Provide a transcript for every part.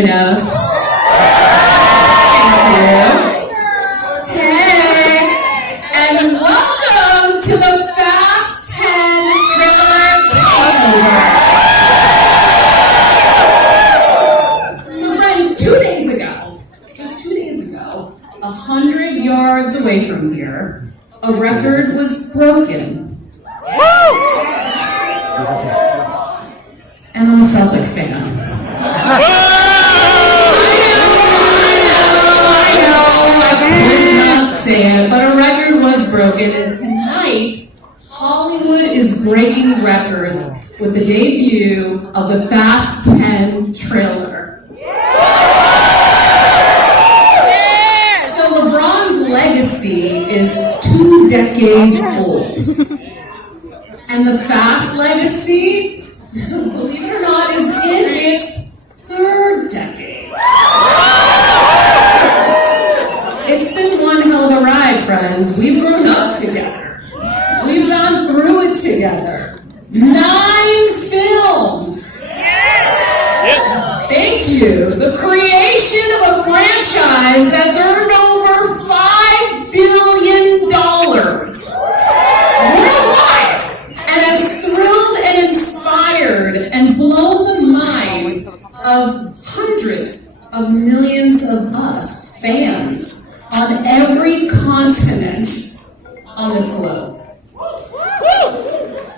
Menounos. Thank you. Hey, and welcome to the Fast 10 Trailer Takeover. So friends, 2 days ago, just 2 days ago, 100 yards away from here, a record was broken. And I'm a Celtics fan. I know, I could not say it, but a record was broken, and tonight, Hollywood is breaking records with the debut of the Fast 10 trailer. So LeBron's legacy is 2 decades old. And the Fast legacy, believe it or not, is in its 3rd decade. It's been one hell of a ride, friends. We've grown up together. We've gone through it together. 9 films. Thank you. The creation of a franchise that's earned over $5 billion worldwide, and has thrilled and inspired and blown the minds of hundreds of millions of us, fans, on every continent on this globe.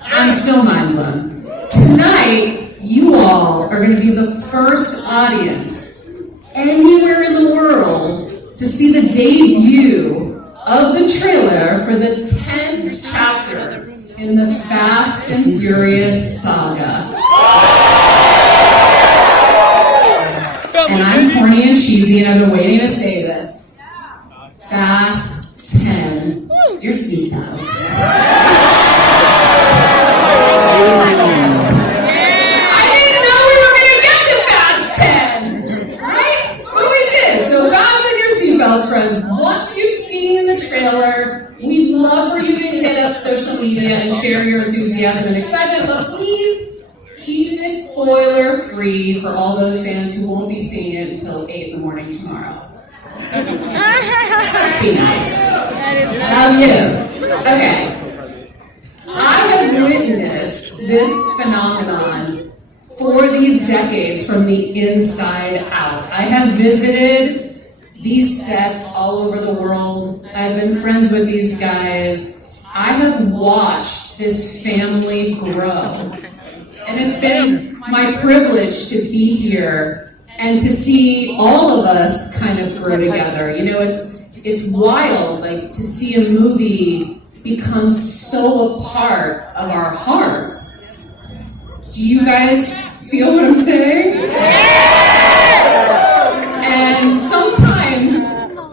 I'm still mind blown. Tonight, you all are going to be the first audience anywhere in the world to see the debut of the trailer for the 10th chapter in the Fast and Furious saga. And I'm corny and cheesy, and I've been waiting to say this. Fast 10. Your seatbelts. I didn't know we were going to get to Fast 10, right? But we did. So fasten your seatbelts, friends. Once you've seen the trailer, we'd love for you to hit up social media and share your enthusiasm and excitement, but please keep it spoiler-free for all those fans who won't be seeing it until 8 in the morning tomorrow. Let's be nice. Love you. Okay. I have witnessed this phenomenon for these decades from the inside out. I have visited these sets all over the world. I've been friends with these guys. I have watched this family grow. And it's been my privilege to be here and to see all of us kind of grow together. You know, it's wild, like, to see a movie become so a part of our hearts. Do you guys feel what I'm saying? And sometimes,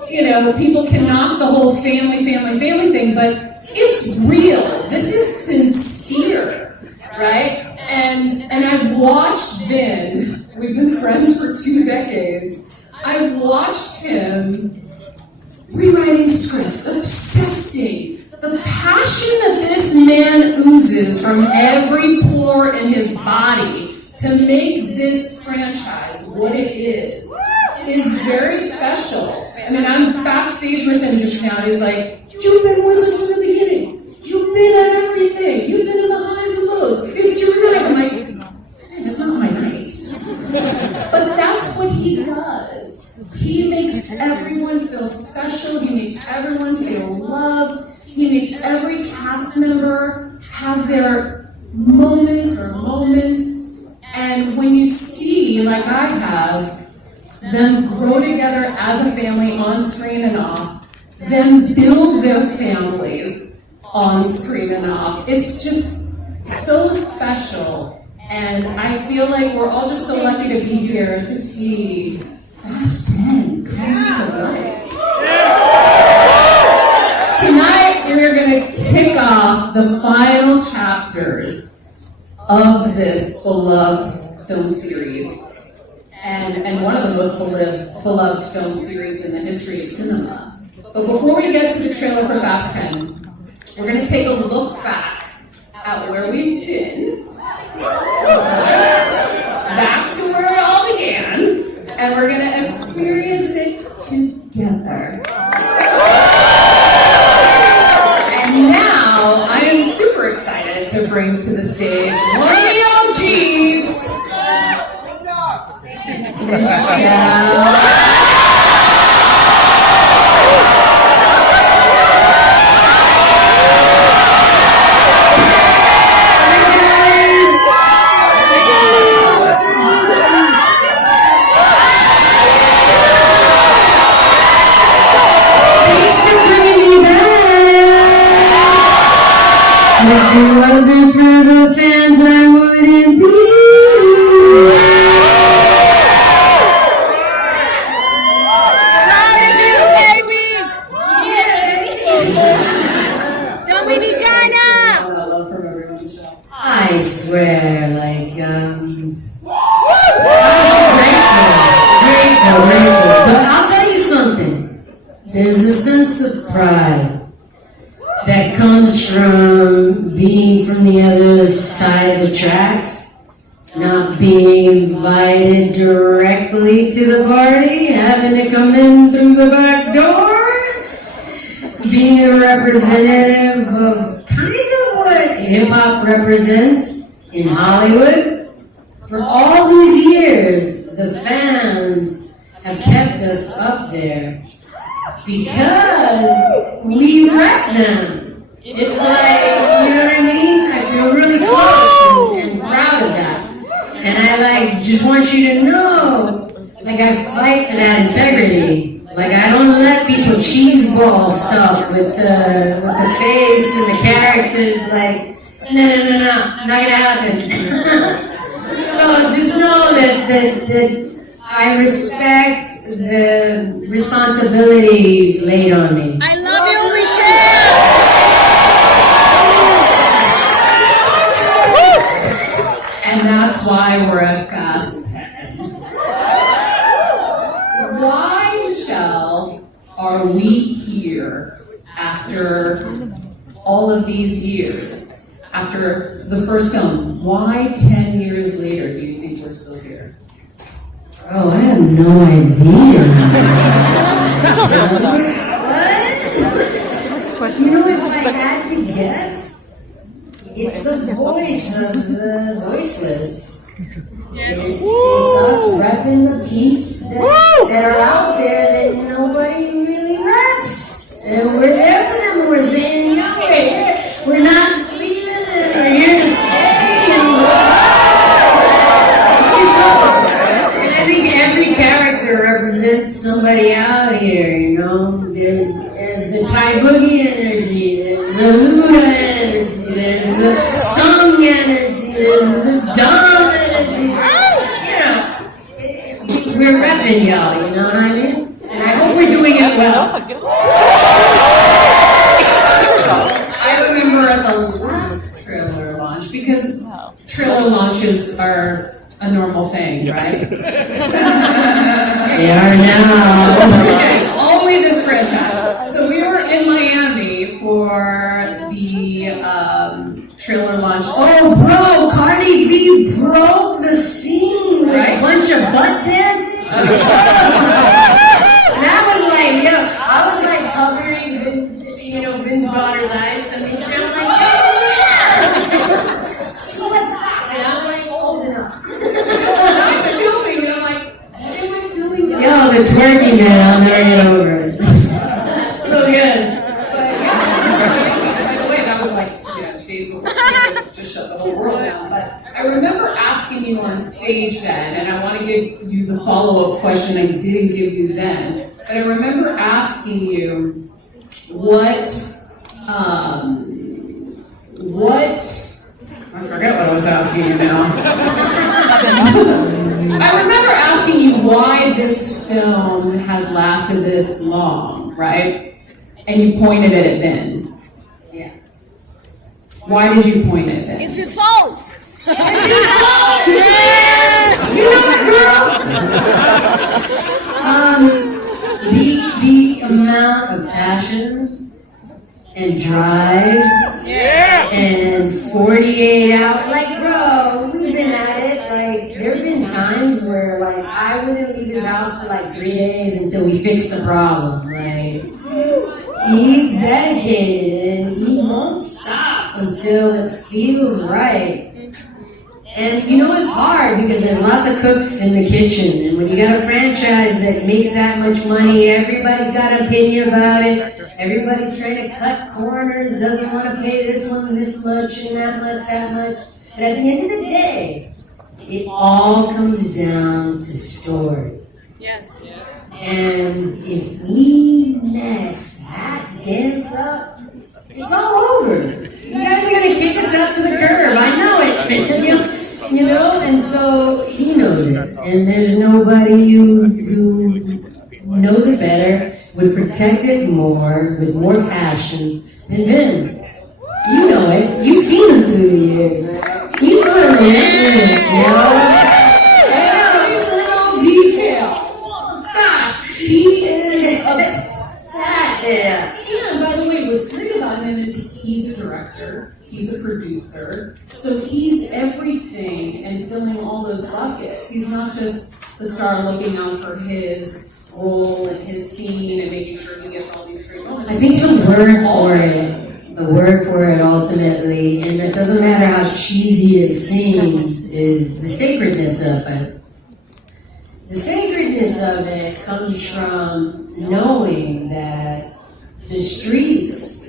you know, people can knock the whole family thing, but it's real. This is sincere, right? And I've watched Vin. We've been friends for 2 decades. I've watched him rewriting scripts, obsessing. The passion that this man oozes from every pore in his body to make this franchise what it is very special. I mean, I'm backstage with him just now, and he's like, "You've been with us from the beginning. You've been at everything. You've been in the highs and lows. It's your night." I'm like, "Man, that's not my night." But that's what he does. He makes everyone feel special. He makes everyone feel loved. He makes every cast member have their moment or moments. And when you see, like I have, them grow together as a family on screen and off, then build their families on screen and off, it's just so special. And I feel like we're all just so lucky to be here to see Fast 10 come to life. Tonight, we're going to kick off the final chapters of this beloved film series. And one of the most beloved film series in the history of cinema. But before we get to the trailer for Fast 10, we're going to take a look back at where we've been, back to where it all began, and we're going to experience it together. And now, I am super excited to bring to the stage one of the OGs, Michelle. If it wasn't for the fans, I wouldn't be. Proud of you, baby! Yeah! Dominicana! I love from everyone, Michelle. I swear, I'm grateful. But I'll tell you something. There's a sense of pride that comes from being from the other side of the tracks, not being invited directly to the party, having to come in through the back door, being a representative of kind of what hip-hop represents in Hollywood. For all these years, the fans have kept us up there because we rep them. It's like, you know what I mean? I feel really close and proud of that. And I just want you to know, I fight for that integrity. I don't let people cheeseball stuff with the face and the characters. No, not gonna happen. So just know that I respect the responsibility laid on me. I love you, Michelle! And that's why we're at Fast 10. Why, Michelle, are we here after all of these years? After the first film, why 10 years later do you think we're still here? Oh, I have no idea. What? You know, if I had to guess, it's the voice of the voiceless. It's us repping the peeps that are out there that nobody really reps. And we're there for them. We're saying, no, we're not leaving. We're here to stay. And I think every character represents somebody out here, you know. There's the Thai Boogie energy, there's the Luda energy, there's the Sung energy, there's the Dom energy. We're repping y'all, you know what I mean? And I hope we're doing it well. I remember at the last trailer launch, because trailer launches are a normal thing, right? They are now. Okay, only this franchise. So we were in Miami for the trailer launch. Oh, bro, Cardi B broke the scene with a bunch of butt dancing. And I was like covering Vin's daughter's eyes. I mean, she was like, yeah. She was like, stop. And I'm like, old enough. I'm filming, and I'm like, why am I filming? Yo, the twerking man, I'll never get over it. So good. But yes, by the way, that was days before COVID just shut the whole world down. But I remember asking you on stage then, and I want to give you the follow-up question I didn't give you then. But I remember asking you I forget what I was asking you now. I remember asking you why this film has lasted this long, right? And you pointed it at Vin. Yeah. Why did you point at Vin? It's his fault! It's his fault! Yes! You know what, girl? The amount of passion and drive and 48 hours, bro, we've been at it, there have been times times where, like, I wouldn't leave his house for like 3 days until we fixed the problem. Like, he's dedicated and he won't stop until it feels right. And you know it's hard because there's lots of cooks in the kitchen, and when you got a franchise that makes that much money, everybody's got an opinion about it. Everybody's trying to cut corners, doesn't want to pay this one this much and that much. But at the end of the day, it all comes down to story. Yes. And if we mess that dance up, it's all over. You guys are going to kick us out to the curb. I know it. You know, and so he knows it. And there's nobody who knows it better, would protect it more, with more passion than Vin. You know it. You've seen him through the years. He's relentless, you know? Every little detail. Stop. He is obsessed. Yeah. And by the way, what's great about him is he's a director, he's a producer, so he's everything and filling all those buckets. He's not just the star looking out for his role and his scene and making sure he gets all these great moments. I think the word for it ultimately, and it doesn't matter how cheesy it seems, is the sacredness of it. The sacredness of it comes from knowing that the streets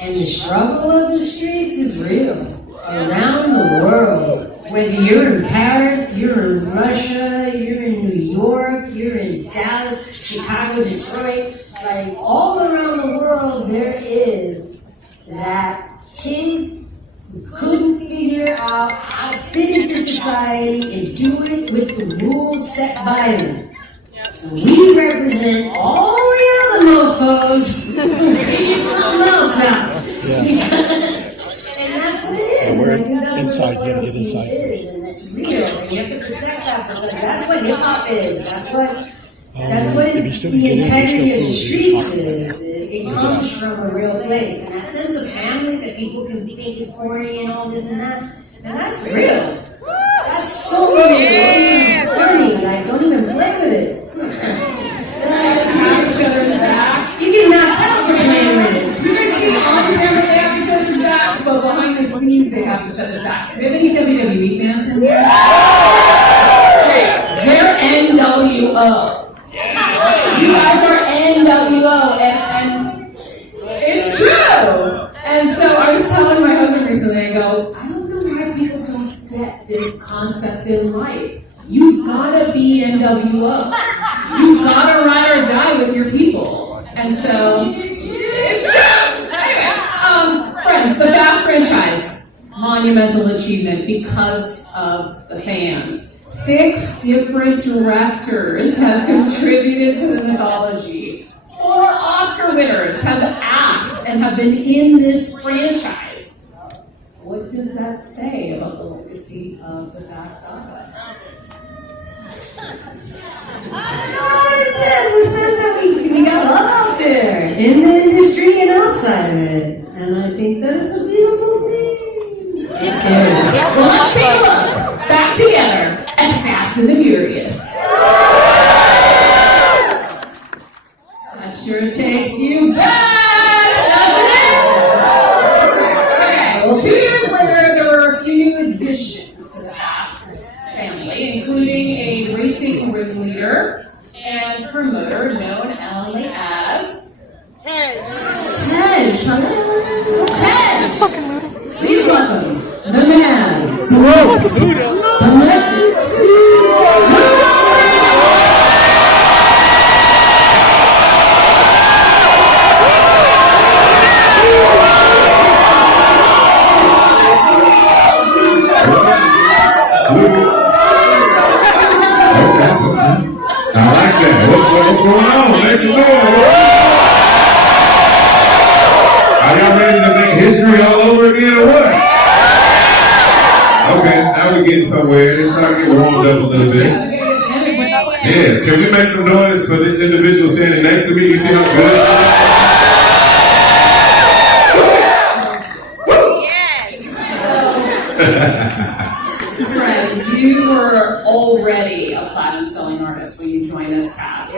and the struggle of the streets is real around the world. Whether you're in Paris, you're in Russia, you're in New York, you're in Dallas, Chicago, Detroit, like all around the world there is that kid who couldn't figure out how to fit into society and do it with the rules set by them. We represent all the other mofos who figured something else out. And that's what it is. We're and I think that's inside, what you gotta loyalty get inside is, and it's real. And you have to protect that because that's what hip hop is. That's what if you still the get in, you integrity of the still streets food, is. It comes from a real place. And that sense of family that people can think is corny and all this and that, and that's real. That's so real. It's funny, and I don't even play with it. Have each other's backs. You get knocked out for playing with it. You guys see on camera they have each other's backs, but behind the scenes they have each other's backs. Do we have any WWE fans in here? They're NWO. You guys are NWO, and it's true. And so I was telling my husband recently, I go, I don't know why people don't get this concept in life. You've gotta be NWO. You've gotta ride or die with your people. And so, it's true! Anyway, friends, the Fast franchise, monumental achievement because of the fans. 6 different directors have contributed to the mythology. 4 Oscar winners have asked and have been in this franchise. What does that say about the legacy of the Fast saga? I don't know what it says. It says that we got love out there in the industry and outside of it. And I think that it's a beautiful thing. Well, let's take a look. Back together at Fast and the Furious. That sure takes you back, doesn't it? Okay, well, 2 years later, there were a few new additions to the Fast family, including a racing ringleader and promoter known only as Tej. Hello. Tej. Please welcome the man, the myth, the legend, I like that. What's going on? Make some noise. Are y'all ready to make history all over again or what? Okay, now we're getting somewhere. It's time to get warmed up a little bit. Yeah, can we make some noise for this individual standing next to me? You see how good she Yes. Friend, you were already already a platinum selling artist when you joined this cast.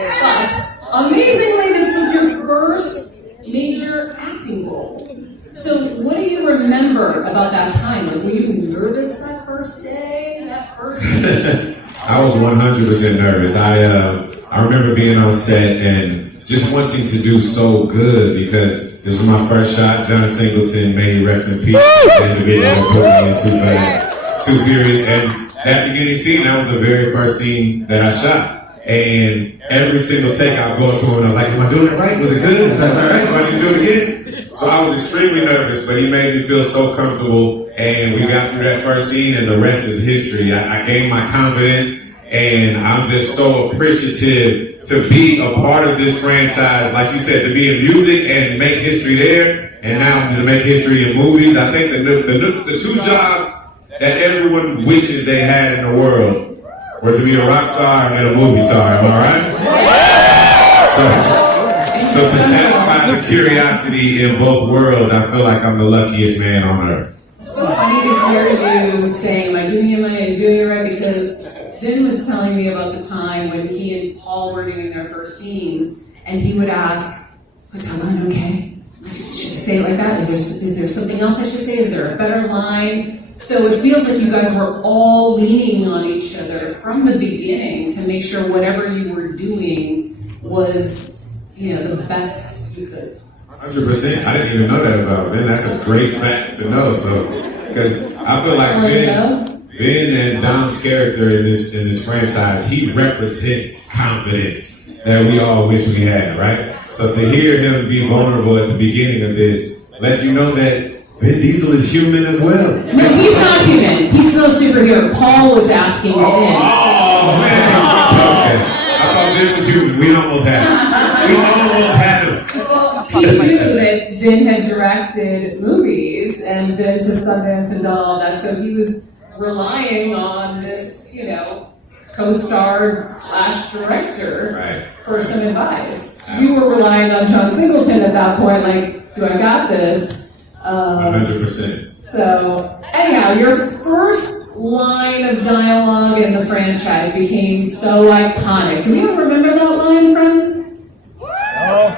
But amazingly, this was your first major acting role. So what do you remember about that time? Like, were you nervous that first day, that first week? I was 100% nervous. I remember being on set and just wanting to do so good because this was my first shot. John Singleton, may he rest in peace. The individual that put me in Too Furious. And that beginning scene, that was the very first scene that I shot. And every single take I'd go to him and I was like, am I doing it right? Was it good? Is that all right? Do I need to do it again? So I was extremely nervous, but he made me feel so comfortable. And we got through that first scene and the rest is history. I gained my confidence and I'm just so appreciative to be a part of this franchise. Like you said, to be in music and make history there and now to make history in movies. I think the two jobs that everyone wishes they had in the world were to be a rock star and a movie star, am I right? So to satisfy the curiosity in both worlds, I feel like I'm the luckiest man on earth. It's so funny to hear you saying, am I doing it right? Because Vin was telling me about the time when he and Paul were doing their first scenes, and he would ask, was that line okay? Should I say it like that? Is there something else I should say? Is there a better line? So it feels like you guys were all leaning on each other from the beginning to make sure whatever you were doing was, the best you could. 100%. I didn't even know that about Vin. That's a great fact to know. So, because I feel like Vin and Dom's character in this franchise, he represents confidence that we all wish we had, right? So to hear him be vulnerable at the beginning of this lets you know that Vin Diesel is human as well. No, he's not human. He's still a superhero. Paul was asking Vin. Oh, man. Okay. I thought Vin was human. We almost had him. Well, he knew that Vin had directed movies and been to Sundance and done all that, so he was relying on this, co-star / director for some advice. You were relying on John Singleton at that point, like, do I got this? 100%. So, anyhow, your first line of dialogue in the franchise became so iconic. Do we all remember that line, friends? No!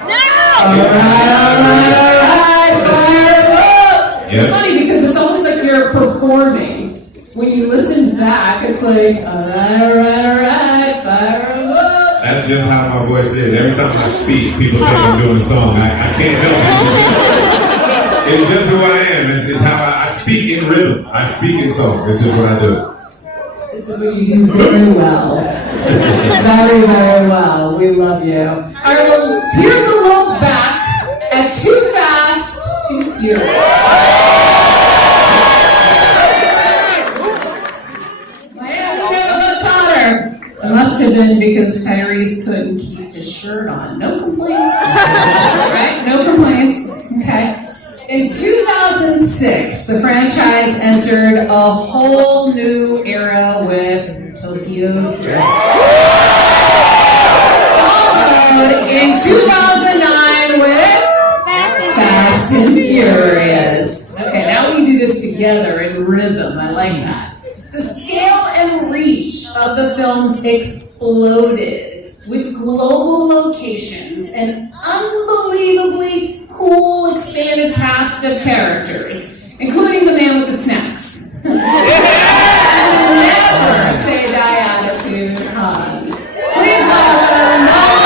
All right, fire up! It's funny because it's almost like you're performing. When you listen back, it's like, all right, fire up. That's just how my voice is. Every time I speak, people think I'm doing a song. I can't help it. It's just who I am. It's how I speak in rhythm. I speak in song. It's just what I do. This is what you do very well. Very, very well. We love you. All right, well, here's a look back at Too Fast, Too Furious. It must have been because Tyrese couldn't keep his shirt on. No complaints, right? No complaints, okay. In 2006, the franchise entered a whole new era with Tokyo Drift. Followed in 2009 with Fast and Furious. Okay, now we do this together in rhythm. I like that. The scale and reach of the films exploded with global locations and unbelievably cool expanded cast of characters, including the man with the snacks. Never say die attitude, hon. Please welcome Kang.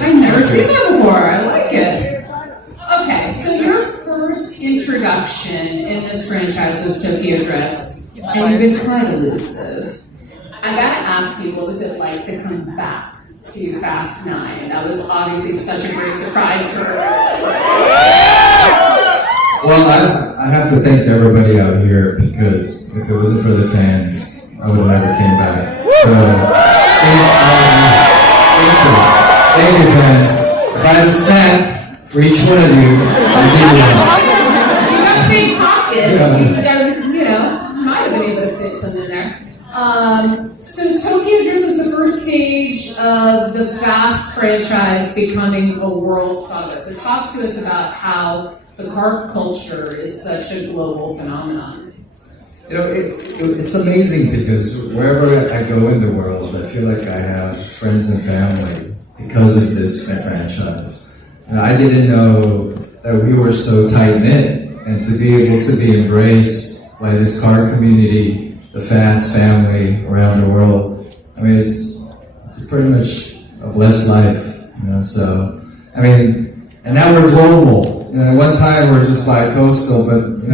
I've never seen that before. I like it. Okay, so your first introduction in this franchise was Tokyo Drift, and you've been quite elusive. I gotta ask you, what was it like to come back to Fast 9? That was obviously such a great surprise for everyone. Well, I have to thank everybody out here because if it wasn't for the fans, I would have never came back. So, thank you fans. If I had a snack For each one of you, I'll give you one. You got big pockets. You got, might have been able to fit something in there. So Tokyo Drift was the first stage of the Fast franchise becoming a world saga. So talk to us about how the car culture is such a global phenomenon. It's amazing because wherever I go in the world, I feel like I have friends and family because of this franchise. I didn't know that we were so tight-knit, and to be able to be embraced by this car community, the Fast family around the world, it's pretty much a blessed life, and now we're global. At one time we were just bi-coastal, but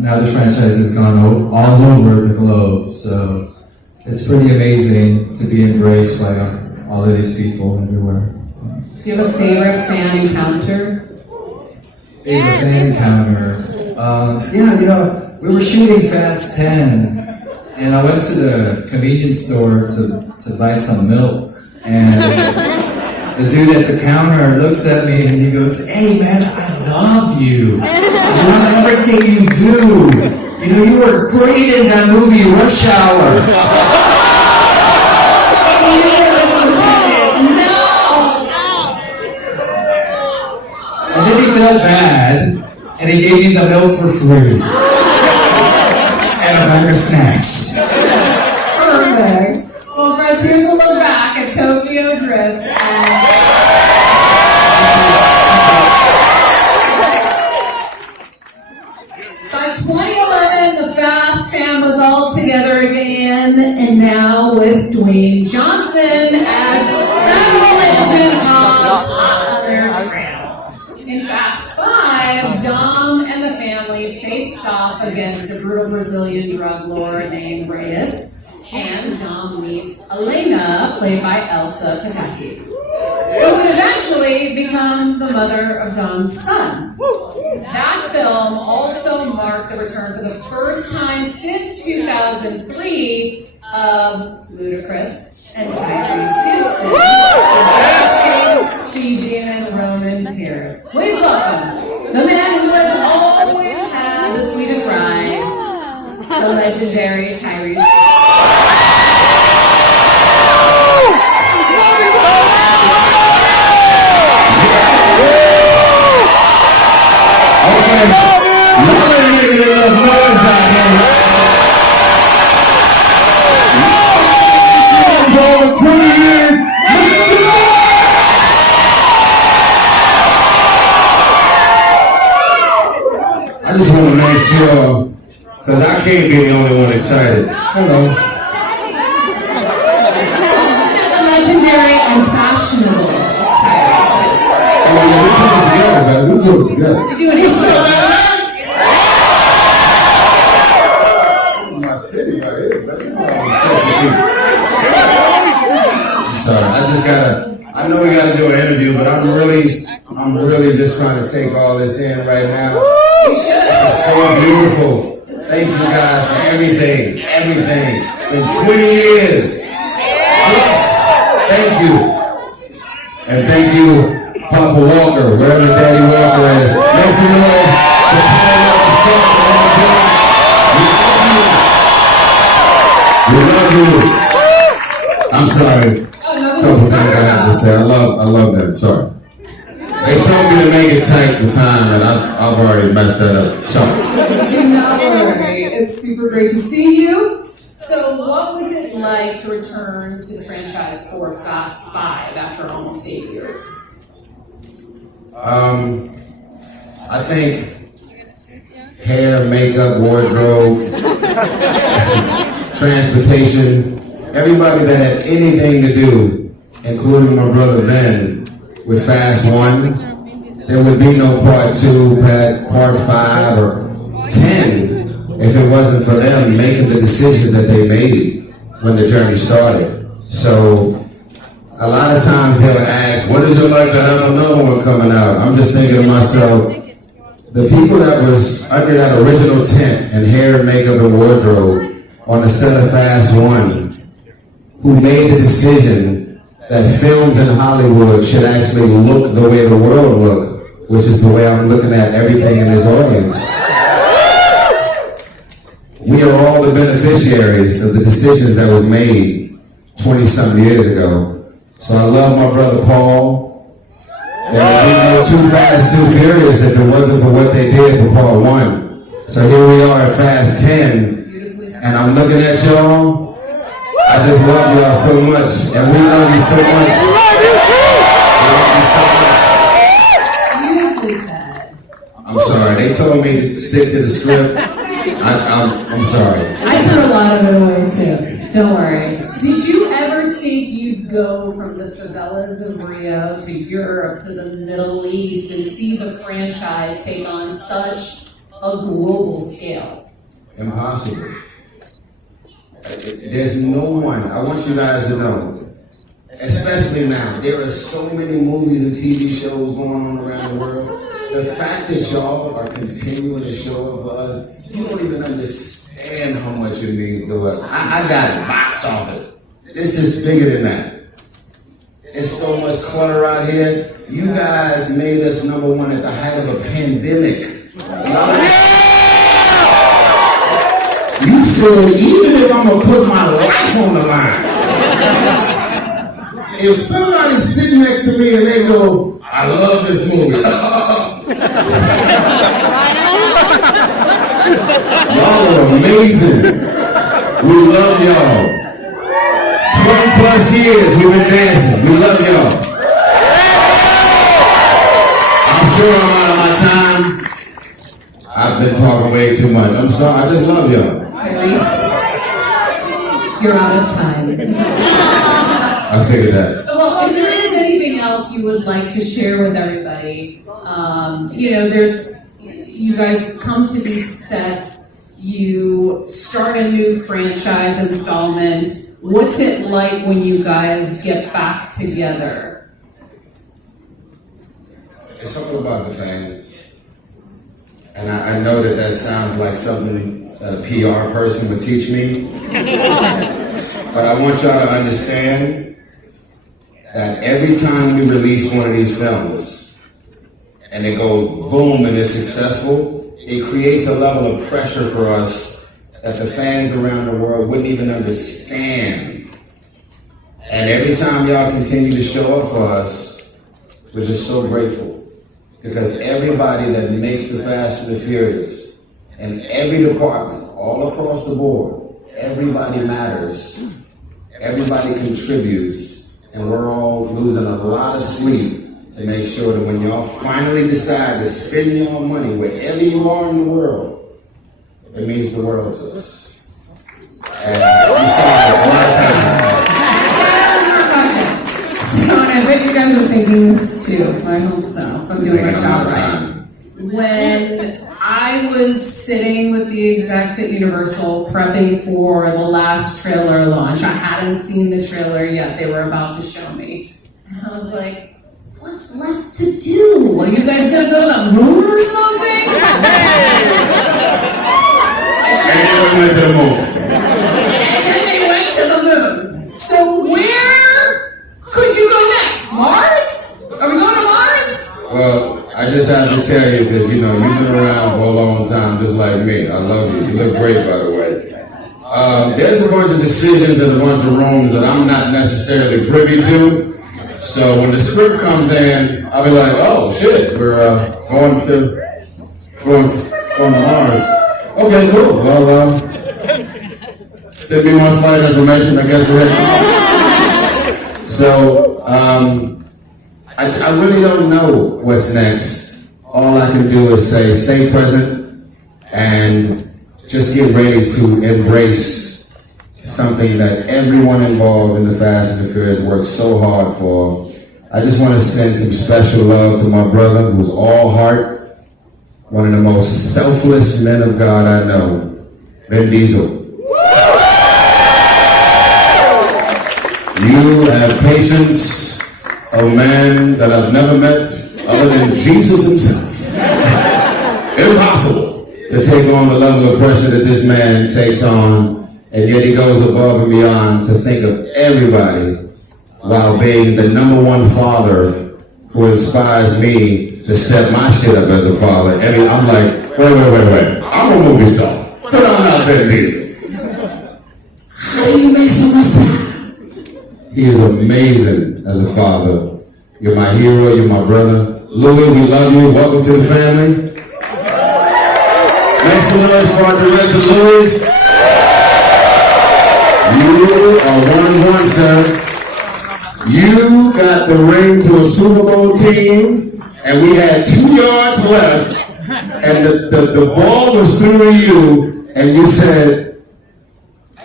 now the franchise has gone all over the globe. So it's pretty amazing to be embraced by all of these people everywhere. Do you have a favorite fan encounter? Favorite fan encounter? We were shooting Fast 10, and I went to the convenience store to buy some milk, and the dude at the counter looks at me and he goes, "Hey man, I love you. I love everything you do. You were great in that movie, Rush Hour." And then he felt bad and he gave me the milk for free. And a bag of snacks. Perfect. Well, friends, here's a look back at Tokyo Drift. By 2011, the Fast fam was all together again, and now with Dwayne Johnson as the legend hops on their trail. In Fast 5, Dom and the family faced off against a brutal Brazilian drug lord named Rita, and Dom meets Elena, played by Elsa Pataki, who would eventually become the mother of Dom's son. That film also marked the return for the first time since 2003 of Ludacris and Tyrese Gibson, the dashing speed demon Roman Pierce. Please welcome the man who has always had the sweetest ride, the legendary Tyrese Gibson. Y'all ain't making enough noise out here. For over 20 years, I just want to make sure, because I can't be the only one excited. Hello. The legendary and fashionable Tyrese. We put it together, man. We put it together. You're doing it so well. City right here, but I'm sorry, I know we gotta do an interview, but I'm really just trying to take all this in right now. This is so beautiful. Thank you guys for everything. In 20 years. Yes. Thank you. And thank you, Papa Walker, wherever Daddy Walker is. Make some noise for Papa Walker's we love you. I'm sorry. Couple things I have to say. I love them. Sorry. They told me to make it tight for time, and I've already messed that up. Sorry. Do not worry. It's super great to see you. So, what was it like to return to the franchise for Fast 5 after almost 8 years? I think hair, makeup, wardrobe, transportation, everybody that had anything to do, including my brother Vin, with Fast 1, there would be no part 2, part 5, or 10 if it wasn't for them making the decisions that they made when the journey started. So a lot of times they would ask, what is it like to have another one coming out? I'm just thinking to myself, the people that was under that original tent and hair and makeup and wardrobe on the set of Fast 1, who made the decision that films in Hollywood should actually look the way the world look, which is the way I'm looking at everything in this audience. We are all the beneficiaries of the decisions that was made 20-something years ago. So I love my brother Paul. There would be no Too Fast, Too Furious if it wasn't for what they did for part 1. So here we are at Fast 10, and I'm looking at y'all. I just love y'all so much, and we love you so much. We love you so much. Beautifully said. I'm sorry, they told me to stick to the script. I'm sorry. I threw a lot of it away too. Don't worry. Did you ever think you'd go from the favelas of Rio to Europe to the Middle East and see the franchise take on such a global scale? Impossible. There's no one, I want you guys to know, especially now, there are so many movies and TV shows going on around the world. The fact that y'all are continuing to show up for us, you don't even understand how much it means to us. I got it, box office. This is bigger than that. There's so much clutter out here. You guys made us number one at the height of a pandemic. You said, even if I'm gonna put my life on the line, if somebody's sitting next to me and they go, I love this movie. Y'all are amazing. We love y'all. 20 plus years we've been dancing. We love y'all. I'm sure I'm out of my time. I've been talking way too much. I'm sorry. I just love y'all. Tyrese, you're out of time. I figured that. Well, if there is anything else you would like to share with everybody, you guys come to these sets, you start a new franchise installment. What's it like when you guys get back together? It's all about the fans. And I know that sounds like something that a PR person would teach me. But I want y'all to understand that every time we release one of these films and it goes boom and it's successful, it creates a level of pressure for us that the fans around the world wouldn't even understand. And every time y'all continue to show up for us, we're just so grateful. Because everybody that makes the Fast and the Furious, in every department, all across the board, everybody matters. Everybody contributes. And we're all losing a lot of sleep to make sure that when y'all finally decide to spend y'all money wherever you are in the world, it means the world to us. And we saw it a lot of times. So, and I bet you guys are thinking this too. I hope so, if I'm doing my job right. When I was sitting with the execs at Universal prepping for the last trailer launch, I hadn't seen the trailer yet. They were about to show me. And I was like, what's left to do? Are you guys gonna go to the moon or something? And then we went to the moon. And then they went to the moon. So where could you go next? Mars? Are we going to Mars? Well, I just have to tell you, because you've been around for a long time, just like me. I love you. You look great, by the way. There's a bunch of decisions in a bunch of rooms that I'm not necessarily privy to. So when the script comes in, I'll be like, oh shit, we're going to Mars. Okay, cool. Well, send me more flight information. I guess we're ready. So, I really don't know what's next. All I can do is say, stay present and just get ready to embrace something that everyone involved in the Fast and the Furious worked so hard for. I just want to send some special love to my brother, who's all heart, one of the most selfless men of God I know, Vin Diesel. You have patience. A man that I've never met other than Jesus himself. Impossible to take on the level of pressure that this man takes on, and yet he goes above and beyond to think of everybody while being the number one father who inspires me to to step my shit up as a father. I mean, I'm like, wait. I'm a movie star. Put on out Vin Diesel. How do you make so much time? He is amazing as a father. You're my hero, you're my brother. Louis, we love you. Welcome to the family. Make some noise for our director, Louis. You are 1-1, sir. You got the ring to a Super Bowl team, and we had 2 yards left, and the ball was through you, and you said,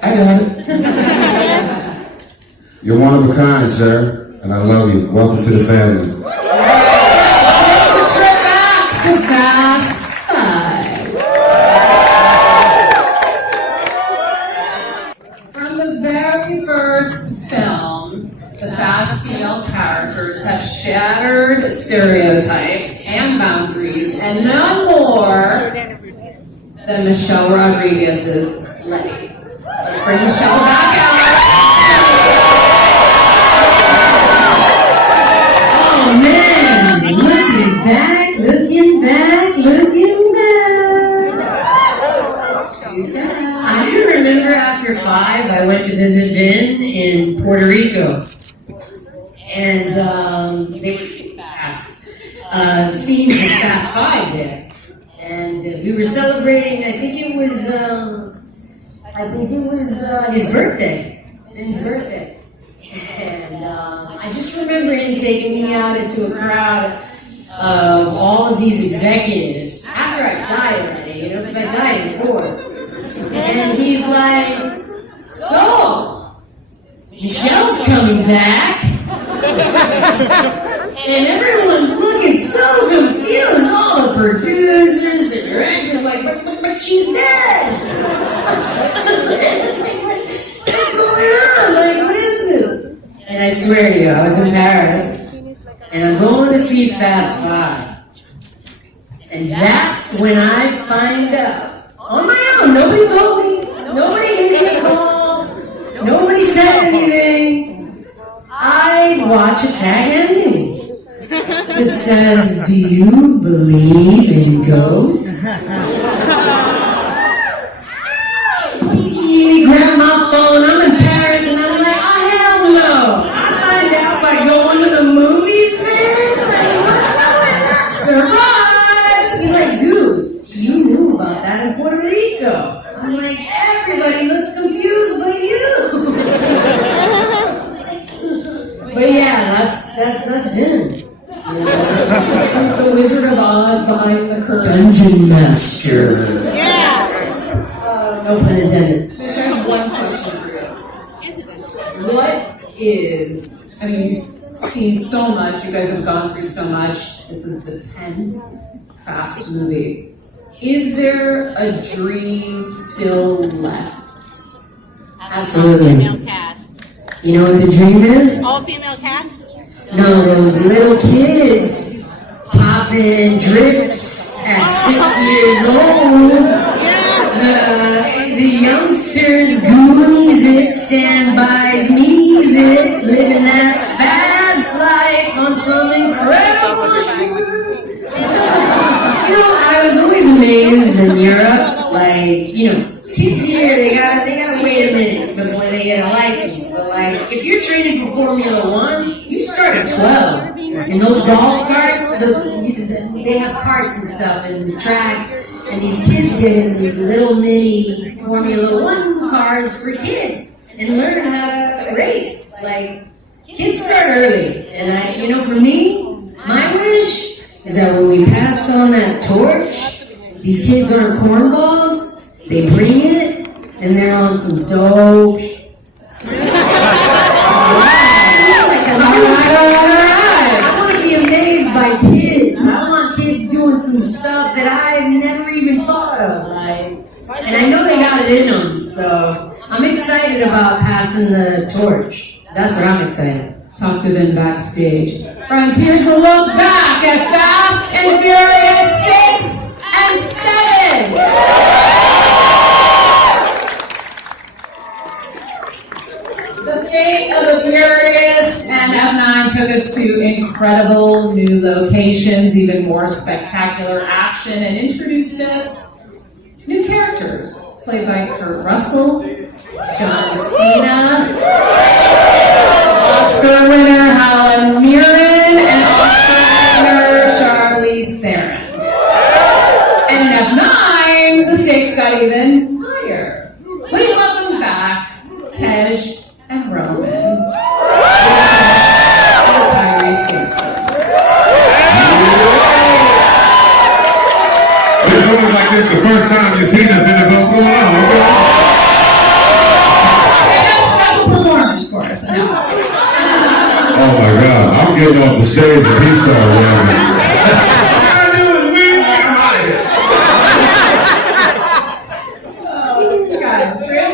I got it. You're one of a kind, sir, and I love you. Welcome to the family. It's a trip back to Fast Five. From the very first film, the Fast female characters have shattered stereotypes and boundaries, and none more than Michelle Rodriguez's Letty. Let's bring Michelle back out. Oh man, looking back. She's back. I do remember after 5, I went to visit Vin in Puerto Rico. And they were fast. Scenes of Fast 5 there. And we were celebrating, I think it was his birthday, Vin's birthday. And I just remember him taking me out into a crowd of all of these executives after I died already, because I died before. And he's like, so, Michelle's coming back. And everyone's looking so confused. All the producers, the directors, like, but she's dead. What's going on? Like, what is this? And I swear to you, I was in Paris, and I'm going to see Fast 5. And that's when I find out. On my own, nobody told me. Nobody gave me a call. Nobody said anything. I watch a tag ending. It says, do you believe in ghosts? He grabbed my phone. I'm in Paris, and I'm like, oh, hell no. I find out by going to the movies, man. Like, what's going on? Surprise! He's like, dude, you knew about that in Puerto Rico. I'm like, everybody looked confused but you. But yeah, that's Vin. The Wizard of Oz behind the curtain. Dungeon Master. Yeah. No pun intended. Mish, I have one question for you. What is, I mean, you've seen so much, you guys have gone through so much. This is the 10th Fast movie. Is there a dream still left? Absolutely. All-female cast. You know what the dream is? All-female cast? No, those little kids popping drifts at 6 years old. The youngsters, Goonies it, Standby's Me's it, living that fast life on some incredible shoot. I was always amazed in Europe, like, kids here, they gotta wait a minute before they get a license. But like, if you're training for Formula 1, you start at 12. And those golf carts, they have carts and stuff in the track, and these kids get in these little mini Formula 1 cars for kids and learn how to race. Like, kids start early. And for me, my wish is that when we pass on that torch, these kids aren't cornballs. They bring it, and they're on some dope. I want to be amazed by kids. I want kids doing some stuff that I've never even thought of. And I know they got it in them, so I'm excited about passing the torch. That's what I'm excited. Talk to them backstage. Friends, here's a look back at Fast and Furious 6 and 7. The fate of the Furious and F9 took us to incredible incredible new locations, even more spectacular action, and introduced us new characters played by Kurt Russell, John Cena, Oscar winner Helen, Mirren, and Oscar winner Charlize Theron. And in F9, the stakes got even higher. Please welcome back Tej and Roman. Tyrese Gibson. It feels like this the first time you've seen us in the boat. What's going on? They have a special performance for us. No, I'm just kidding. Oh my God, I'm getting off the stage and he started rapping.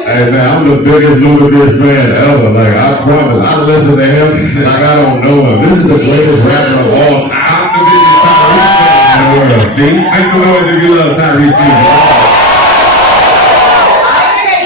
Hey man, I'm the biggest Ludacris fan ever. Like, I promise, I listen to him like I don't know him. This is the greatest rapper of all time. I'm the biggest Tyrese fan in the world. See? Make some noise if you love Tyrese music.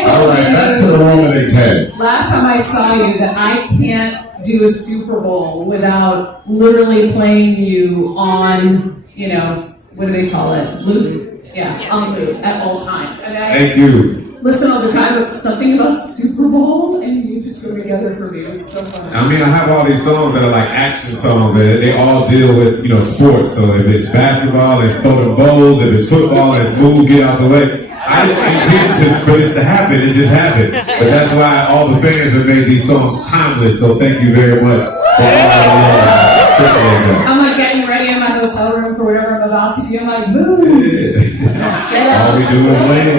All right, back to the Roman and Ted. Last time I saw you, that I can't do a Super Bowl without literally playing you on, you know, what do they call it? Loop. Yeah, on loop at all times. I mean, Thank you. listen all the time, but something about Super Bowl and you just go together for me. It's so fun. I mean, I have all these songs that are like action songs that they all deal with, you know, sports. So if it's basketball, it's throw them bowls. If it's football, it's move, get out the way. I didn't intend for this to happen. It just happened. But that's why all the fans have made these songs timeless. So thank you very much for all that love. Appreciate that. I'm like getting ready in my hotel room for whatever I'm about to do. I'm like, boom. All we do is land.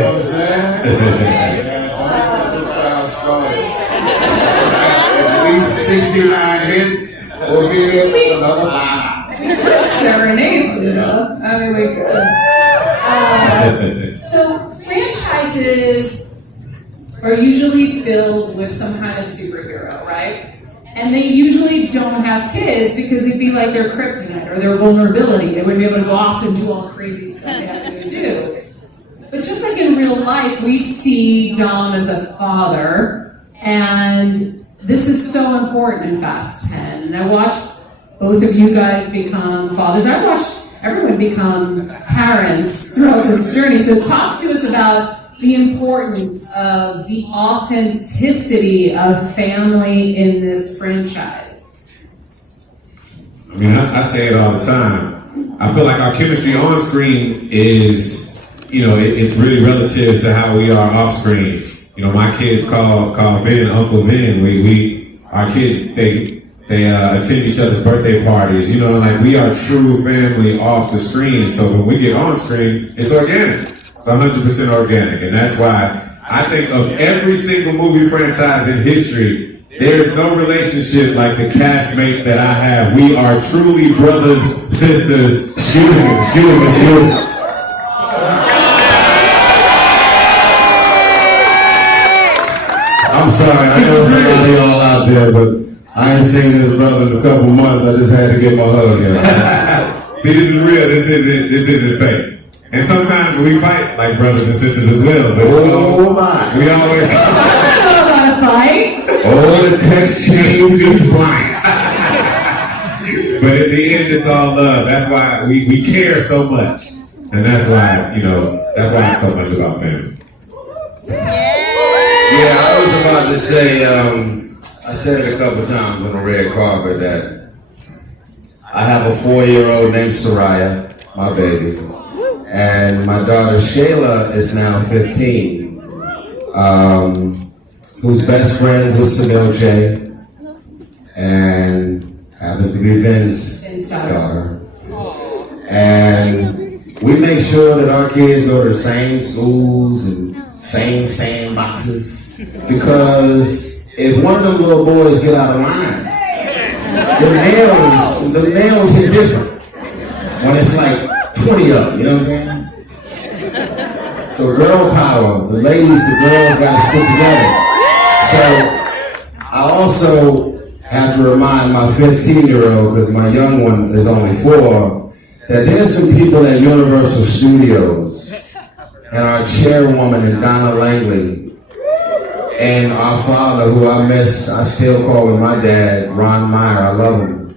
At least 69 hits, we'll get another 5. Serenade, you know? I mean, we could. So franchises are usually filled with some kind of superhero, right? And they usually don't have kids because it'd be like their kryptonite or their vulnerability. They wouldn't be able to go off and do all the crazy stuff they have to go do. But just like in real life, we see Dom as a father, and this is so important in Fast 10. And I watched both of you guys become fathers. I watched everyone become parents throughout this journey. So talk to us about the importance of the authenticity of family in this franchise. I mean, I say it all the time. I feel like our chemistry on screen is, you know, it's really relative to how we are off screen. You know, my kids call Vin Uncle Vin. Our kids, they attend each other's birthday parties. You know, like we are true family off the screen. So when we get on screen, it's organic. It's 100% organic, and that's why I think of every single movie franchise in history, there's no relationship like the castmates that I have. We are truly brothers, sisters. Excuse me. I'm sorry, I know somebody all out there, but I ain't seen this brother in a couple months. I just had to get my hug in. See, this is real. This isn't fake. And sometimes we fight like brothers and sisters as well. But oh my! We always It's all about a fight. Oh, the text chains be flying. But at the end, it's all love. That's why we care so much, and that's why that's why it's so much about family. Yeah, I was about to say. I said it a couple times on the red carpet that I have a 4-year-old named Soraya, my baby. And my daughter Shayla is now 15, who's best friends with Sunil J, and happens to be Vin's daughter. And we make sure that our kids go to the same schools and same sandboxes, because if one of them little boys get out of line, the nails hit different when it's like 20 of them, you know what I'm saying? So girl power, the ladies, the girls gotta stick together. So I also have to remind my 15-year-old, because my young one is only 4, that there's some people at Universal Studios and our chairwoman in Donna Langley and our father, who I miss, I still call him my dad, Ron Meyer, I love him.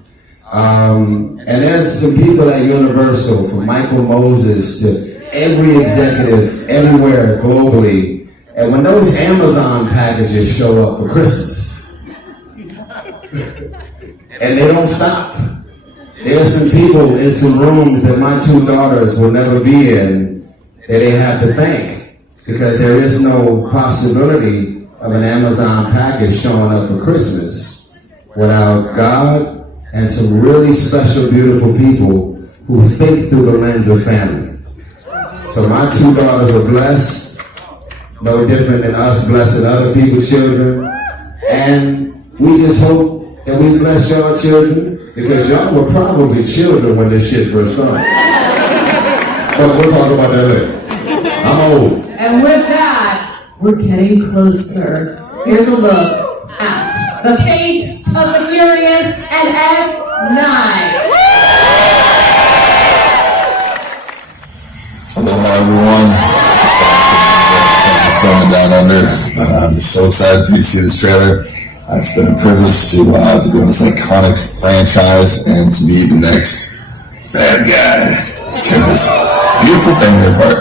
And there's some people at Universal, from Michael Moses to every executive everywhere globally. And when those Amazon packages show up for Christmas, and they don't stop. There's some people in some rooms that my two daughters will never be in that they have to thank, because there is no possibility of an Amazon package showing up for Christmas without God and some really special, beautiful people who think through the lens of family. So my two daughters are blessed, no different than us blessing other people's children. And we just hope that we bless y'all children, because y'all were probably children when this shit first started. But we'll talk about that later. I'm old. And with that, we're getting closer. Here's a look at the fate of the Furious and F9. Aloha everyone. Filming Down Under. I'm just so excited for you to see this trailer. It's been a privilege to be in this iconic franchise and to be the next bad guy to this beautiful family apart.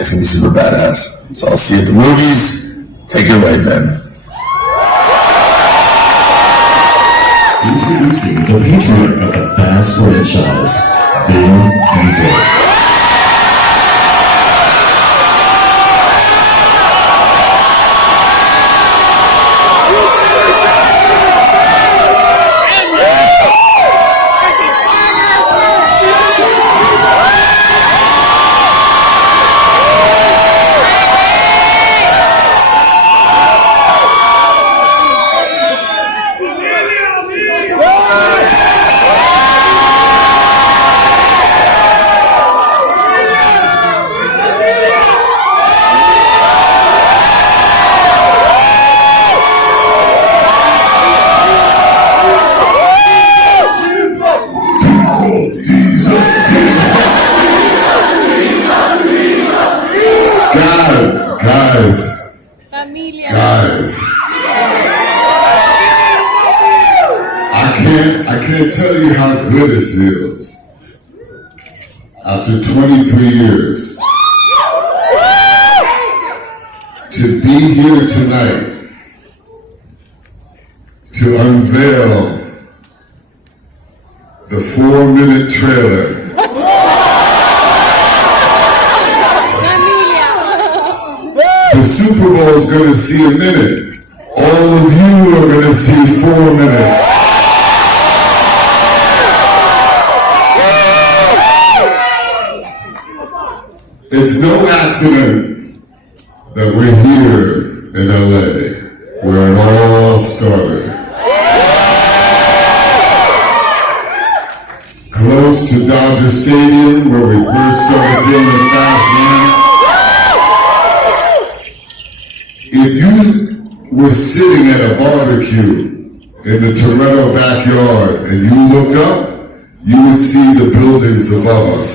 It's gonna be super badass. So I'll see you at the movies. Take it away, Ben. Introducing the patriarch of the Fast franchise, Vin Diesel. Guys, I can't tell you how good it feels after 23 years to be here tonight to unveil the 4-minute trailer The Super Bowl is going to see a minute. All of you are going to see 4 minutes. It's no accident that we're here in LA, where it all started. Close to Dodger Stadium, where we first started filming Fast 9. If you were sitting at a barbecue in the Toronto backyard and you look up, you would see the buildings above us.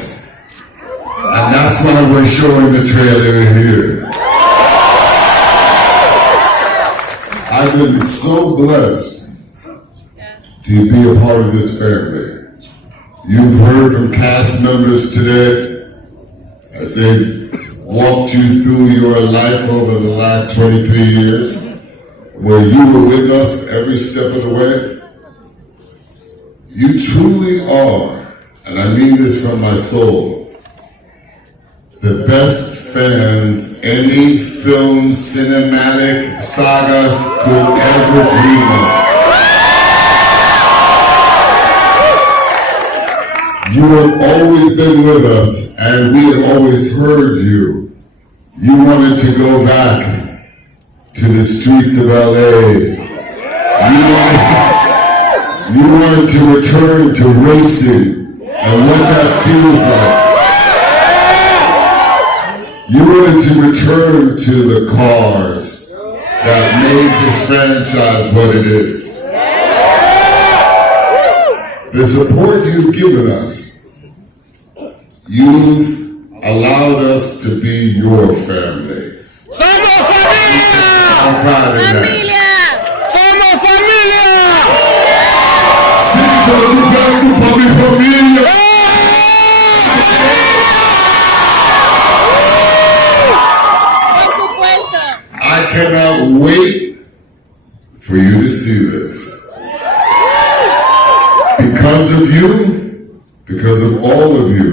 And that's why we're showing the trailer here. I've been so blessed to be a part of this family. You've heard from cast members today as they've walked you through your life over the last 23 years, where you were with us every step of the way. You truly are, and I mean this from my soul, the best fans any film cinematic saga could ever dream of. You have always been with us, and we have always heard you. You wanted to go back to the streets of LA. You wanted to return to racing and what that feels like. You wanted to return to the cars that made this franchise what it is. The support you've given us, you've allowed us to be your family. ¡Somos familia! I'm proud of that. ¡Familia! ¡Somos familia! familia. Por supuesto. I cannot wait for you to see this. Because of you, because of all of you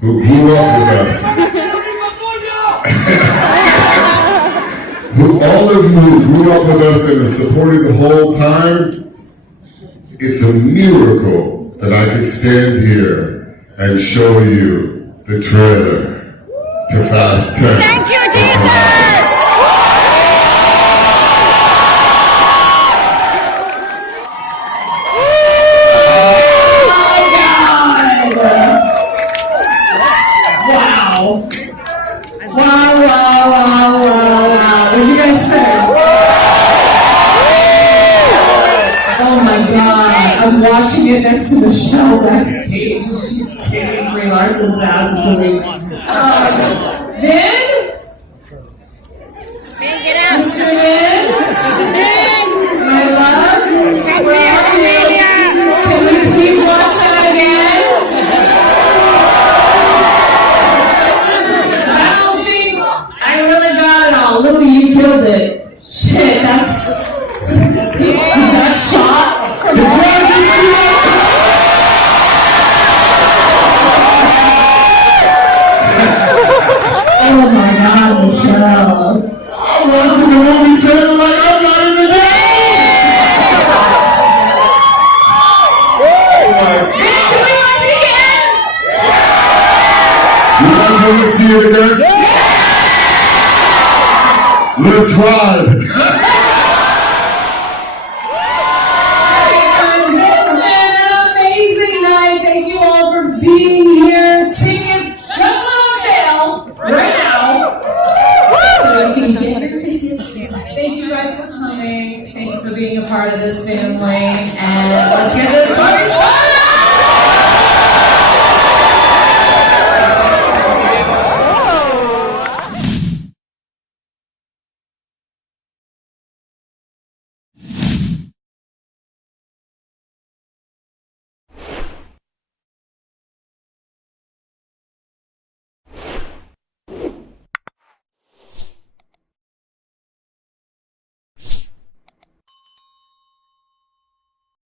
who grew up with us, all of you who grew up with us and are supporting the whole time, it's a miracle that I could stand here and show you the trailer to Fast 10. Thank you, Jesus! What'd you guys think? Oh my god, I'm watching it next to Michelle backstage and she's kicking Brie Larson's ass. It's amazing. Vin? Get out. Mr. Vin? My love? Where are you? Can we please watch that again? I really got it all. Lily, you killed it. Shit, that's... that shot from oh my god, Michelle. I'm watching the movie trailer like I'm not in the game! Vin, can we watch it again? You guys want to see it again? Let's ride! It's been an amazing night. Thank you all for being here. Tickets just went on sale right now. So you can get your tickets. Thank you guys for coming. Thank you for being a part of this family. And let's get